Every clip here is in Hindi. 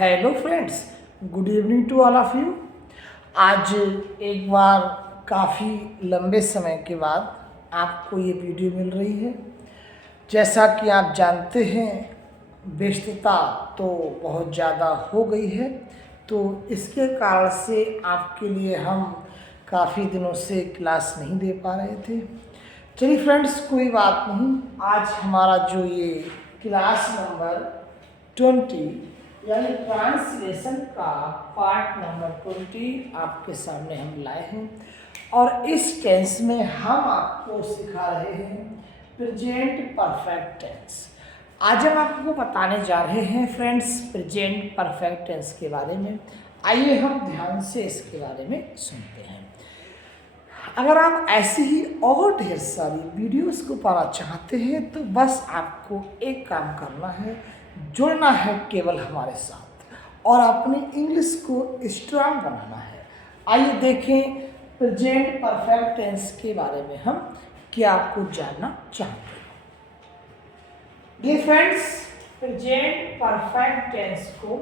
Hello friends, good evening to all of you. आज एक बार काफ़ी लंबे समय के बाद आपको ये वीडियो मिल रही है। जैसा कि आप जानते हैं, व्यस्तता तो बहुत ज़्यादा हो गई है, तो इसके कारण से आपके लिए हम काफ़ी दिनों से क्लास नहीं दे पा रहे थे। चलिए फ्रेंड्स, कोई बात नहीं। आज हमारा जो ये क्लास नंबर 20 यानी ट्रांसलेशन का पार्ट नंबर 20 आपके सामने हम लाए हैं, और इस टेंस में हम आपको सिखा रहे हैं प्रेजेंट परफेक्ट टेंस। आज हम आपको बताने जा रहे हैं फ्रेंड्स प्रेजेंट परफेक्ट टेंस के बारे में। आइए हम ध्यान से इसके बारे में सुनते हैं। अगर आप ऐसी ही और ढेर सारी वीडियोस को पाना चाहते हैं तो बस आपको एक काम करना है, जुड़ना है केवल हमारे साथ और अपनी इंग्लिश को स्ट्रांग बनाना है। आइए देखें प्रेजेंट परफेक्ट टेंस के बारे में हम क्या आपको जानना चाहते हैं। Dear friends, present perfect tense को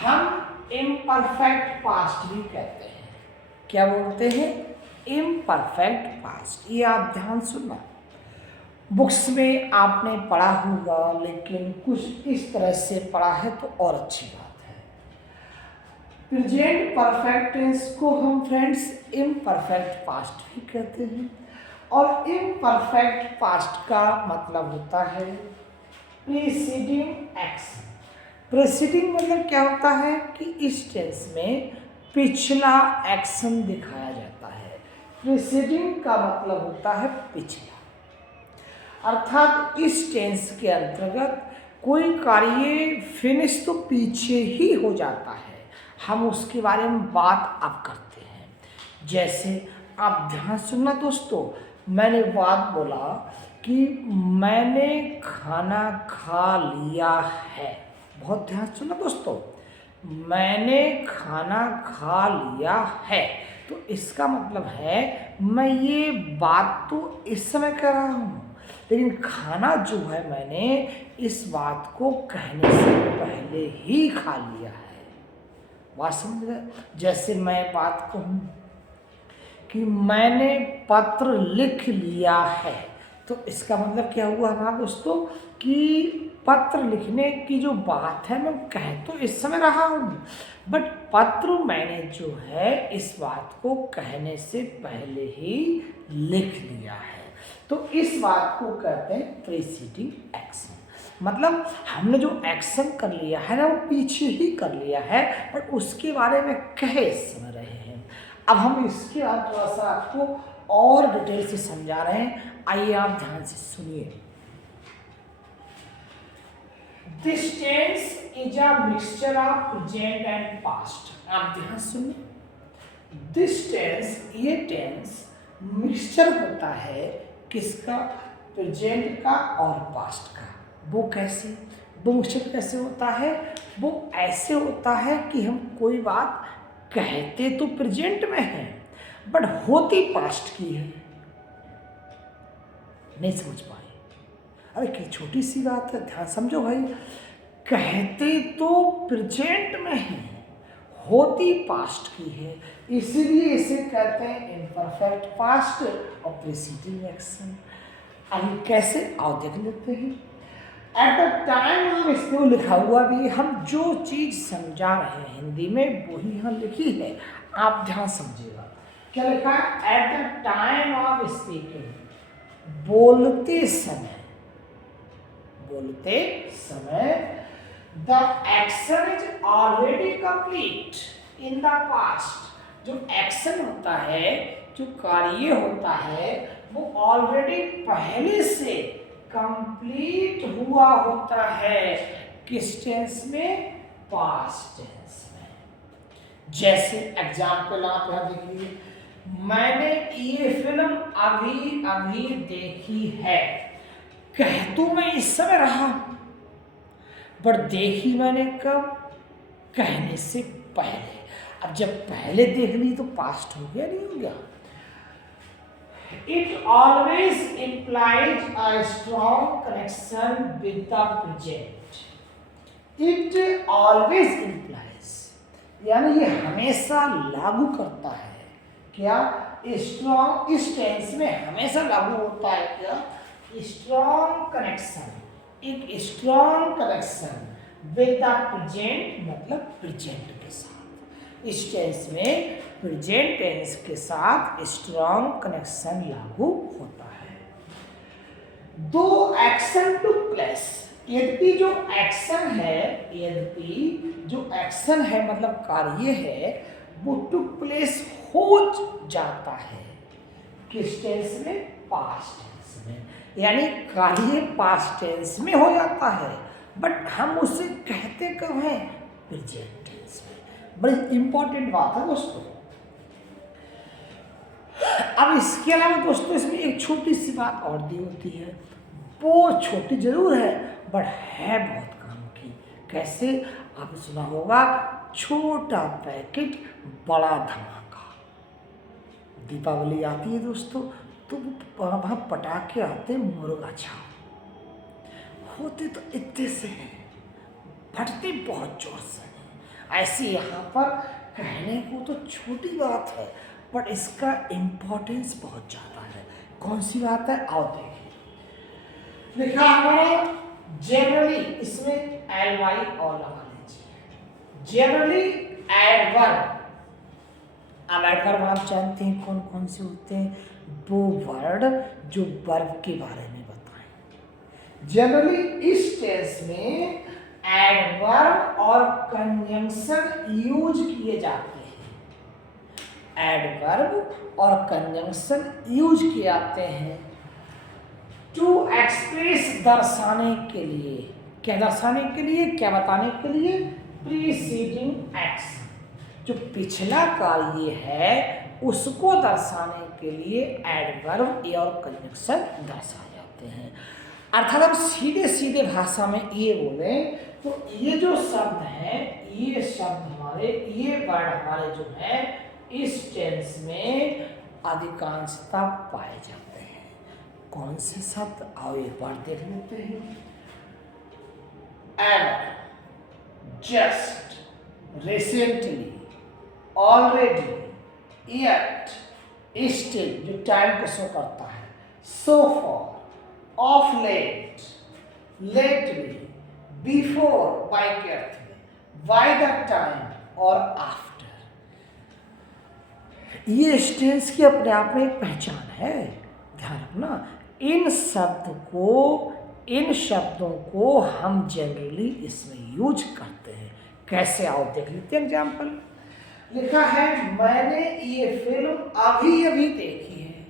हम इम्परफेक्ट पास्ट भी कहते हैं। क्या बोलते हैं? Imperfect past. ये आप ध्यान सुनना, बुक्स में आपने पढ़ा होगा, लेकिन कुछ इस तरह से पढ़ा है तो और अच्छी बात है। प्रेजेंट परफेक्ट टेंस को हम फ्रेंड्स इम्परफेक्ट पास्ट भी कहते हैं, और इम्परफेक्ट पास्ट का मतलब होता है प्रीसीडिंग एक्शन। प्रीसीडिंग मतलब क्या होता है कि इस टेंस में पिछला एक्शन दिखाया जाता है। प्रीसीडिंग का मतलब होता है पिछला, अर्थात इस टेंस के अंतर्गत कोई कार्य फिनिश तो पीछे ही हो जाता है, हम उसके बारे में बात अब करते हैं। जैसे आप ध्यान सुनना दोस्तों, मैंने बात बोला कि मैंने खाना खा लिया है। बहुत ध्यान सुनना दोस्तों, मैंने खाना खा लिया है, तो इसका मतलब है मैं ये बात तो इस समय कर रहा हूँ, लेकिन खाना जो है मैंने इस बात को कहने से पहले ही खा लिया है। बात समझ गए? जैसे मैं बात कहूँ कि मैंने पत्र लिख लिया है, तो इसका मतलब क्या हुआ हमारा दोस्तों कि पत्र लिखने की जो बात है मैं कह तो इस समय रहा हूँ, बट पत्र मैंने जो है इस बात को कहने से पहले ही लिख लिया है। तो इस बात को कहते हैं प्रीसीडिंग एक्शन। मतलब हमने जो एक्शन कर लिया है ना, वो पीछे ही कर लिया है, पर उसके बारे में कह इस समय रहे हैं। अब हम इसके बाद थोड़ा सा आपको और डिटेल से समझा रहे हैं। आइए आप ध्यान से सुनिए। This tense is a mixture of present and past. आप ध्यान सुनिए। This tense, ये टेंस मिक्सचर होता है किसका? प्रेजेंट का और पास्ट का। वो कैसे? वो मिक्सचर कैसे होता है? वो ऐसे होता है कि हम कोई बात कहते तो प्रेजेंट में है, बट होती पास्ट की है। नहीं समझ पाए? अरे क्या छोटी सी बात है, ध्यान समझो भाई। कहते तो प्रेजेंट में है, होती पास्ट की है, इसीलिए इसे कहते हैं इम्परफेक्ट पास्ट और प्रीसीडिंग एक्शन। अभी कैसे आओ देख लेते हैं। एट द टाइम हम इसमें लिखा हुआ भी, हम जो चीज़ समझा रहे हैं हिंदी में वही यहाँ लिखी है, आप ध्यान समझिएगा। क्या लिखा है? At the time of speaking, बोलते समय, बोलते समय the action is already complete in the past. जो एक्शन होता है, जो कार्य होता है, वो ऑलरेडी पहले से कंप्लीट हुआ होता है। किस टेंस में? पास्ट टेंस में। जैसे एग्जाम्पल आप यहाँ देखिए, मैंने ये फिल्म अभी अभी देखी है। कह तो मैं इस समय रहा, बट देखी मैंने कब? कहने से पहले। अब जब पहले देख ली तो पास्ट हो गया, नहीं हो गया? It always implies a strong connection with the present. It always implies, यानी ये हमेशा लागू करता है क्या, स्ट्रॉन्ग, इस टेंस में हमेशा लागू होता है क्या, स्ट्रॉन्ग कनेक्शन, एक strong connection with the present, मतलब प्रेजेंट के साथ, इस टेंस में प्रेजेंट टेंस के साथ स्ट्रॉन्ग कनेक्शन लागू होता है। दो एक्शन टू प्लेस, यद्यपि जो एक्शन है, यद्यपि जो एक्शन है मतलब कार्य है वो टू प्लेस हो जाता है, किस टेंस में, पास्ट टेंस में, यानी कार्य पास्ट टेंस में हो जाता है, बट हम उसे कहते कब हैं, प्रेजेंट टेंस में। बड़ी इंपॉर्टेंट बात है दोस्तों। अब इसके अलावा दोस्तों इसमें एक छोटी सी बात और दी होती है, वो छोटी जरूर है बट है बहुत काम की। कैसे, आपने सुना होगा छोटा पैकेट बड़ा धमाका। दीपावली आती है दोस्तों तो वहाँ पटाखे आते मुर्गा छाप, होते तो इतने से हैं, फटते बहुत जोर से हैं। ऐसे यहाँ पर कहने को तो छोटी बात है बट इसका इम्पोर्टेंस बहुत ज़्यादा है। कौन सी बात है, आओ देखिए। लिखा हमारा जनरली, इसमें एल वाई और लगा लीजिए। जनरली एडवर्ब, अब एडवर्ब आप जानते हैं कौन कौन से होते हैं, वो वर्ड जो वर्ब के बारे में बताएं। जनरली इस टेंस में एडवर्ब और कंजंक्शन यूज किए जाते हैं, एडवर्ब और कंजंक्शन यूज किए जाते हैं टू एक्सप्रेस, दर्शाने के लिए, क्या दर्शाने के लिए, क्या बताने के लिए, प्रीसीडिंग एक्शन, जो पिछला कार्य है उसको दर्शाने के लिए एडवर्ब और कंजंक्शन दर्शाए जाते हैं। अर्थात हम सीधे सीधे भाषा में ये बोले तो ये जो शब्द है, ये शब्द हमारे, ये वर्ड हमारे जो है इस टेंस में अधिकांशता पाए जाते हैं। कौन से शब्द, आओ एक बार देख लेते हैं। Ever, just, recently, already, yet, still, जो टाइम को शो करता है, so far, of late, lately, before, by carefully, by the time और after। ये टेंस की अपने आप में एक पहचान है, ध्यान रखना। इन शब्दों को हम जनरली इसमें यूज करते हैं। कैसे, आओ देख लेते हैं एग्जाम्पल। लिखा है मैंने ये फिल्म अभी अभी देखी है।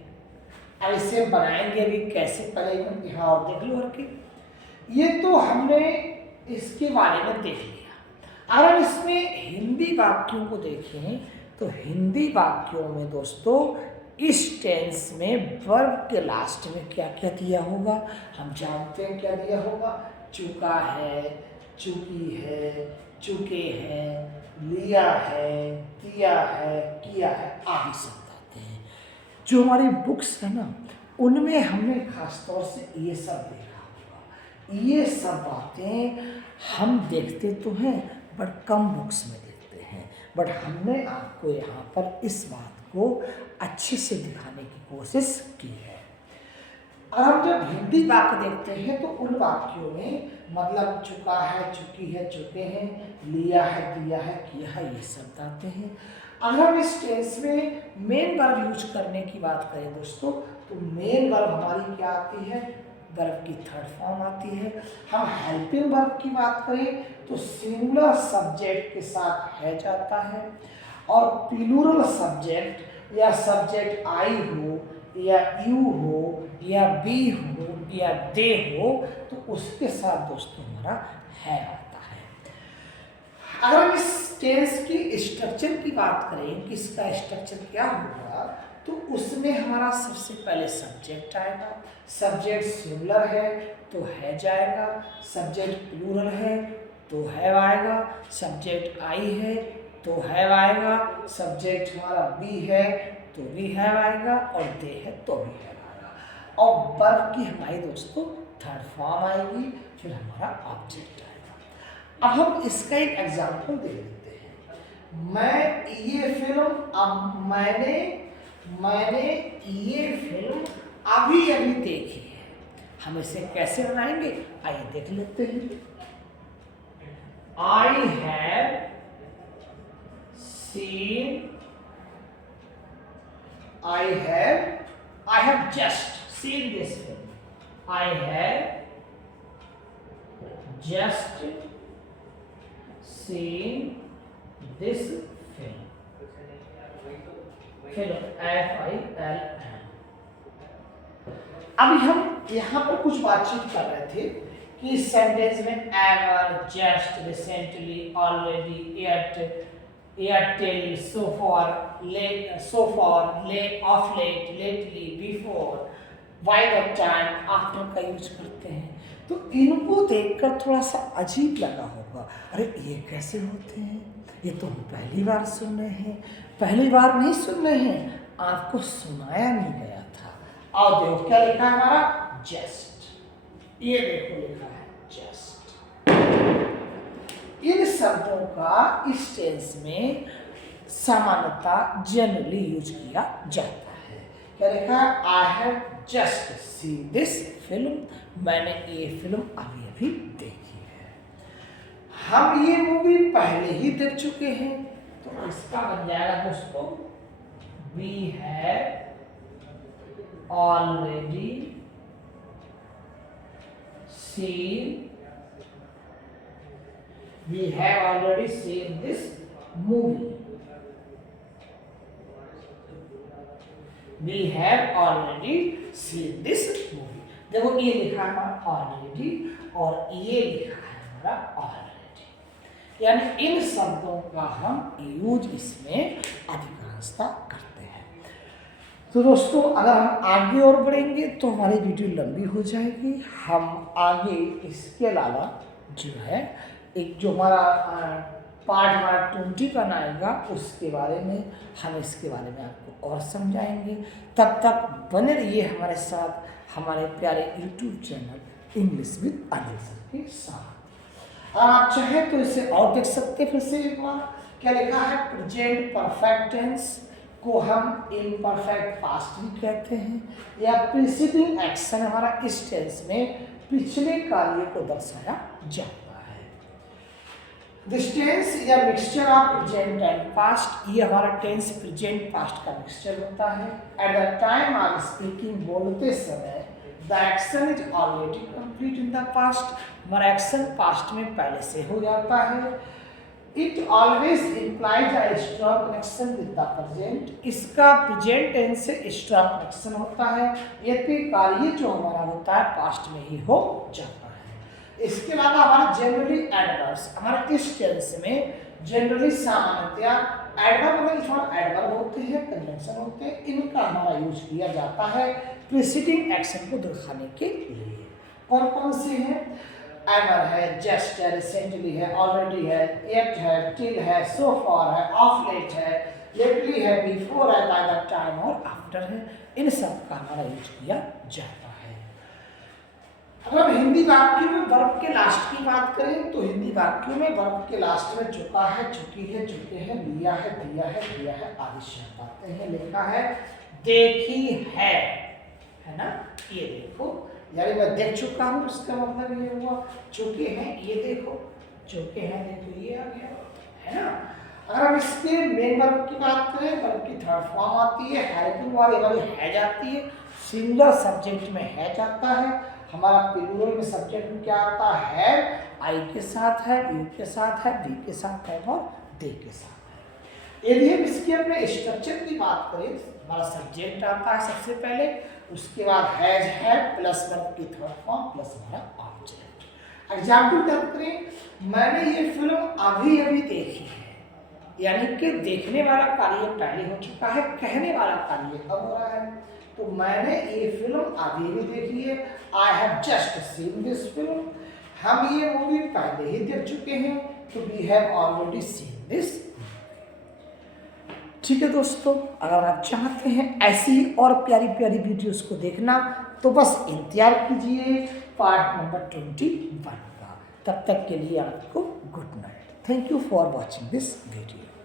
अब इसे बनाएंगे अभी कैसे, पहले यहाँ और देख लो और ये तो हमने इसके बारे में देख लिया। अगर इसमें हिंदी वाक्यों को देखें तो हिंदी वाक्यों में दोस्तों इस टेंस में वर्ब के लास्ट में क्या क्या दिया होगा, हम जानते हैं क्या दिया होगा, चुका है, चुकी है, चुके हैं, लिया है, किया है, किया है, आदि शब्द आते हैं। जो हमारी बुक्स है ना उनमें हमने खास तौर से ये सब देखा होगा। ये सब बातें हम देखते तो हैं बट कम बुक्स में देखते हैं, बट हमने आपको यहाँ पर इस बात को अच्छे से दिखाने की कोशिश की है। और हम जब हिंदी वाक्य देखते हैं तो उन वाक्यों में मतलब चुका है, चुकी है, चुके हैं, लिया है, दिया है, किया है, ये शब्द आते हैं। अगर हम इस टेंस में मेन वर्ब यूज करने की बात करें दोस्तों तो मेन वर्ब हमारी क्या आती है, वर्ब की थर्ड फॉर्म आती है। हम हेल्पिंग वर्ब की बात करें तो सिंगुलर सब्जेक्ट के साथ है जाता है, और प्लूरल सब्जेक्ट या सब्जेक्ट आई हो या यू हो या बी हो या दे हो तो उसके साथ दोस्तों हमारा है आता है। अगर हम इस टेंस की स्ट्रक्चर की बात करें कि इसका स्ट्रक्चर क्या होगा तो उसमें हमारा सबसे पहले सब्जेक्ट आएगा। सब्जेक्ट सिंगुलर है तो है जाएगा, सब्जेक्ट प्लूरल है तो है आएगा, सब्जेक्ट आई है तो है आएगा, सब्जेक्ट हमारा बी है तो भी है आएगा, और दे है तो भी है आएगा। और वर्ब की हमारी दोस्तों थर्ड फॉर्म आएगी, फिर हमारा ऑब्जेक्ट आएगा। अब हम इसका एक एग्जाम्पल दे देते हैं। मैंने ये फिल्म अभी अभी देखी है। हम इसे कैसे बनाएंगे, आइए देख लेते हैं। I have just seen this film. I have just seen this film. FILM। अभी हम यहाँ पर कुछ बातचीत कर रहे थे कि इस सेंटेंस में ever, just, recently, already, yet till, so far, of late, lately, before, by the time, after का यूज करते हैं। तो इनको देखकर थोड़ा सा अजीब लगा होगा, अरे ये कैसे होते हैं, ये तो हम पहली बार सुन रहे हैं। पहली बार नहीं सुन रहे हैं, आपको सुनाया नहीं गया था। और देखो क्या लिखा है हमारा, जस्ट, ये देखो लिखा है जस्ट। इन शब्दों का इस टेंस में सामान्यतः जनरली यूज किया जाता है। क्या लिखा है, I have just seen this film, मैंने ये फिल्म अभी अभी देखी है। हम ये मूवी पहले ही देख चुके हैं, तो इसका बन जाएगा दोस्तों, we have already seen this movie. We have already seen this movie. देखो ये लिखा है हमारा ऑलरेडी और ये लिखा है हमारा ऑलरेडी, यानी इन शब्दों का हम यूज इसमें अधिकांशतः करते हैं। तो दोस्तों अगर हम आगे और बढ़ेंगे तो हमारी वीडियो लंबी हो जाएगी। हम आगे इसके अलावा जो है एक जो हमारा पार्ट हमारा 20 का आएगा, उसके बारे में हम इसके बारे में आपको और समझाएंगे। तब तक बने रहिए हमारे साथ, हमारे प्यारे YouTube channel English with Anil sir के साथ। और आप चाहें तो इसे और देख सकते हैं। फिर से एक बार क्या लिखा है, प्रेजेंट परफेक्ट टेंस को हम इम्परफेक्ट पास्ट भी कहते हैं, या प्रीसीडिंग एक्शन हमारा इस टेंस में पिछले कार्य को दर्शाया जाता है। दिस टेंस या mixture of present and past, ये हमारा टेंस प्रेजेंट पास्ट का मिक्सचर होता है। At the time of speaking, बोलते समय, the action is already complete in the past, हमारा एक्शन पास्ट में पहले से हो जाता है। It always implies a strong connection with the present, इसका प्रेजेंट टेंस से स्ट्रॉन्ग कनेक्शन होता है, यदि कार्य जो हमारा होता है पास्ट में ही हो जाता है। इसके अलावा हमारा जनरली एडवर्ब्स, हमारा इस टेंस में जनरली सामान्यतया एडवर्ब होते हैं, कंजंक्शन होते हैं, इनका हमारा यूज किया जाता है प्रीसीडिंग एक्शन को दर्शाने के लिए। कौन कौन से हैं, एवर है, जस्ट है, रिसेंटली है, ऑलरेडी है, येट है, टिल है, सो फार है, ऑफ लेट है, लेटली है, बिफोर है, बाय द टाइम और आफ्टर है। इन सब का हमारा यूज किया जाता है। अगर हम हिंदी वाक्यों में वर्ब के लास्ट की बात करें तो हिंदी वाक्यों में वर्ब के लास्ट में चुका है, चुकी है, चुके हैं, लिया है, दिया है आदि शब्द आते हैं। लिखा है देखी है ना, ये देखो, यानी मैं देख चुका हूँ, उसका मतलब ये हुआ। चुके हैं, ये देखो, चुके हैं, देखो ये आ गया, है ना। अगर हम इसके मेन वर्ब की बात करें, वर्ब की थर्ड फॉर्म आती है, हेल्पिंग वाली है जाती है, सिंगुलर सब्जेक्ट में है जाता है। हमारा प्लूरल में सब्जेक्ट में क्या आता है, आई के साथ है, यू के साथ है, वी के साथ है और दे के साथ है। यदि हम इसके अपने स्ट्रक्चर की बात करें, हमारा सब्जेक्ट आता है सबसे पहले, उसके बाद हैज है प्लस वर्ब की थर्ड फॉर्म प्लस हमारा ऑब्जेक्ट। एग्जाम्पल बात करें, मैंने ये फिल्म अभी अभी देखी है, यानी कि देखने वाला कार्य पहले हो चुका है, कहने वाला कार्य अब हो रहा है। तो मैंने ये फिल्म अभी भी देखी है, I have just seen this film, हम ये मूवी पहले ही देख चुके हैं, तो we have already seen this. ठीक है दोस्तों, अगर आप चाहते हैं ऐसी ही और प्यारी प्यारी वीडियोस को देखना तो बस इंतजार कीजिए पार्ट नंबर 21 का। तब तक के लिए आपको good night. Thank you for watching this video.